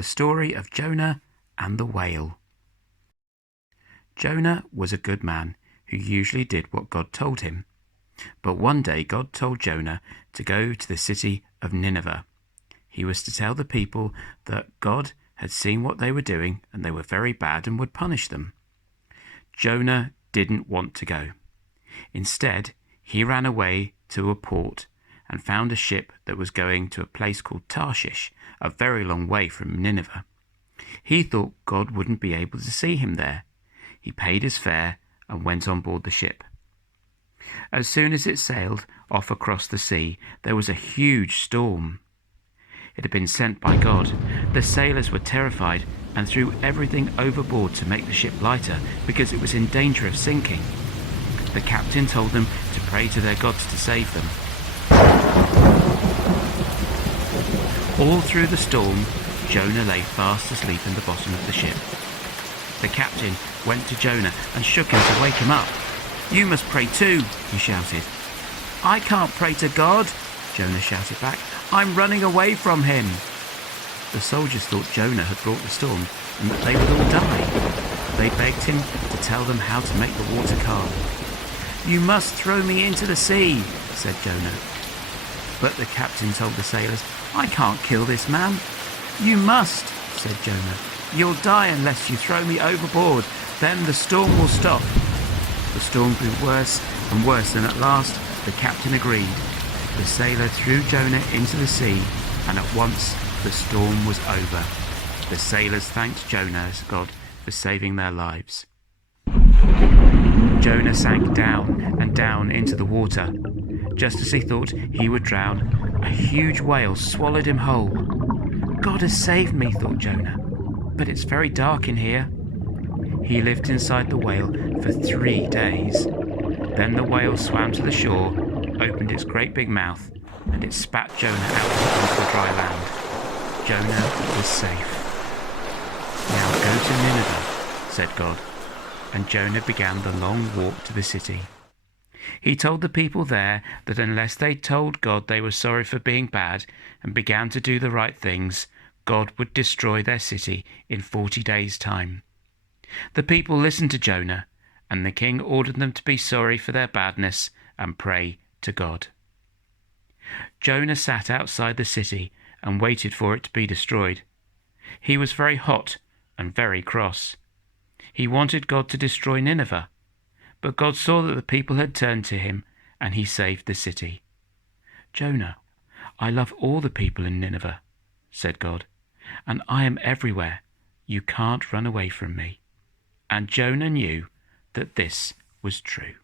The Story of Jonah and the Whale. Jonah was a good man who usually did what God told him. But one day God told Jonah to go to the city of Nineveh. He was to tell the people that God had seen what they were doing and they were very bad and would punish them. Jonah didn't want to go. Instead, he ran away to a port and found a ship that was going to a place called Tarshish, a very long way from Nineveh. He thought God wouldn't be able to see him there. He paid his fare and went on board the ship. As soon as it sailed off across the sea, there was a huge storm. It had been sent by God. The sailors were terrified and threw everything overboard to make the ship lighter because it was in danger of sinking. The captain told them to pray to their gods to save them. All through the storm, Jonah lay fast asleep in the bottom of the ship. The captain went to Jonah and shook him to wake him up. "You must pray too," he shouted. "I can't pray to God," Jonah shouted back. "I'm running away from him." The soldiers thought Jonah had brought the storm and that they would all die. They begged him to tell them how to make the water calm. "You must throw me into the sea," said Jonah. But the captain told the sailors, "I can't kill this man." "You must," said Jonah. "You'll die unless you throw me overboard. Then the storm will stop." The storm grew worse and worse, and at last the captain agreed. The sailor threw Jonah into the sea, and at once the storm was over. The sailors thanked Jonah's God for saving their lives. Jonah sank down and down into the water. Just as he thought he would drown, a huge whale swallowed him whole. "God has saved me," thought Jonah, "but it's very dark in here." He lived inside the whale for 3 days. Then the whale swam to the shore, opened its great big mouth, and it spat Jonah out onto the dry land. Jonah was safe. "Now go to Nineveh," said God, and Jonah began the long walk to the city. He told the people there that unless they told God they were sorry for being bad and began to do the right things, God would destroy their city in 40 days' time. The people listened to Jonah, and the king ordered them to be sorry for their badness and pray to God. Jonah sat outside the city and waited for it to be destroyed. He was very hot and very cross. He wanted God to destroy Nineveh, but God saw that the people had turned to him, and he saved the city. "Jonah, I love all the people in Nineveh," said God, "and I am everywhere. You can't run away from me." And Jonah knew that this was true.